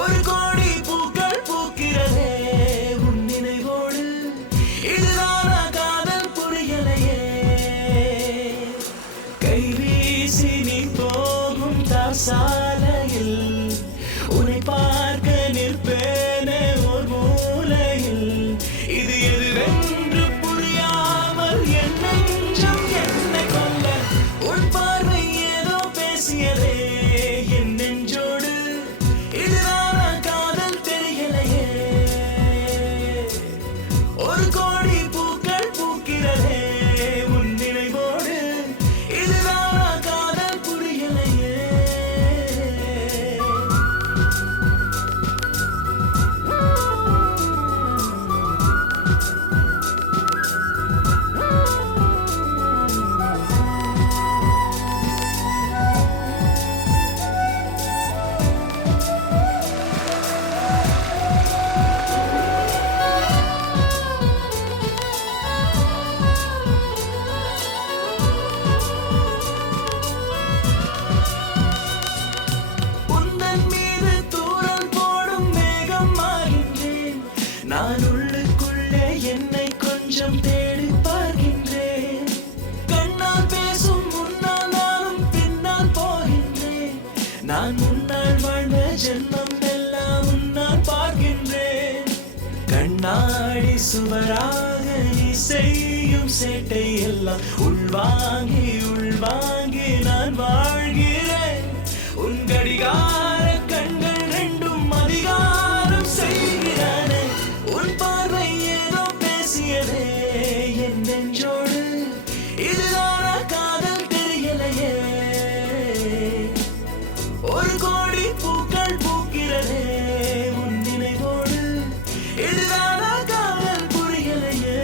ஒரு கோடி பூக்கள் பூக்கிறதே உன் நினைவோடு. இதுதானா காதல் புரியலையே. கைவீசி நீ போகும் சாலையில் உன்னை பார்க்க நிற்பேனே ஒரு மூலையில். இது எதுவென்று புரியாமல் என் நெஞ்சம் என்னை கொல்ல. உன் பார்வை ஏதோ பேசியதே என் நெஞ்சோடு. இதுதானா காதல் தெரியலையே. ஒரு கோடி பூக்கள் பூக்கிறதே உன் நினைவோடு. இதுதானா காதல் புரியலையே. உந்தன் மீது தூறல் போடும் மேகம் ஆகின்றேன். நான் உள்ளுக்குள்ளே என்னை கொஞ்சம் தேடி பார்க்கின்றேன். கண்ணால் பேசும் முன்னால் நானும் பின்னால் போகின்றேன். நான் முன்னால் வாழ்ந்த ஜென்மம் எல்லாம் முன்னால் பார்க்கின்றேன். கண்ணாடி சுவராக நீ செய்யும் சேட்டை எல்லாம் உள்வாங்கி உள்வாங்கி நான் வாழ்கிறேன். உன் கடிகார கண்கள் ரெண்டும் அதிகாரம் செய்கிறானே. உன் பார்வை ஏதோ பேசியதே என் நெஞ்சோடு. இதுதானா காதல் தெரியலையே. ஒரு கோடி பூக்கள் பூக்கிறதே உன் நினைவோடு. இதுதானா காதல் புரியலையே.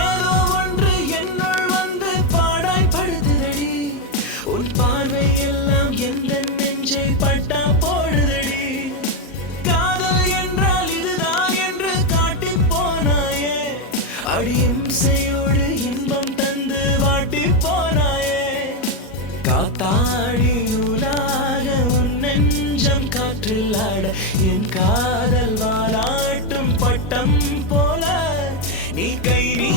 ஏதோ ஒன்று என்னுள் வந்து பாடாய் படுதுதடி. உன் பார்வை எல்லாம் எந்த நெஞ்சை பட்டா போடுதடி. காதல் என்றால் இதுதான் என்று காட்டி போனாயே. அடியிம்சையோடு இன்பம் தந்து வாட்டி போனாயே. காத்தாடி நூலாக உன் நெஞ்சம் காற்றில் ஆட. என் காதல் வாலாட்டும் பட்டம் போல நீ கை நீ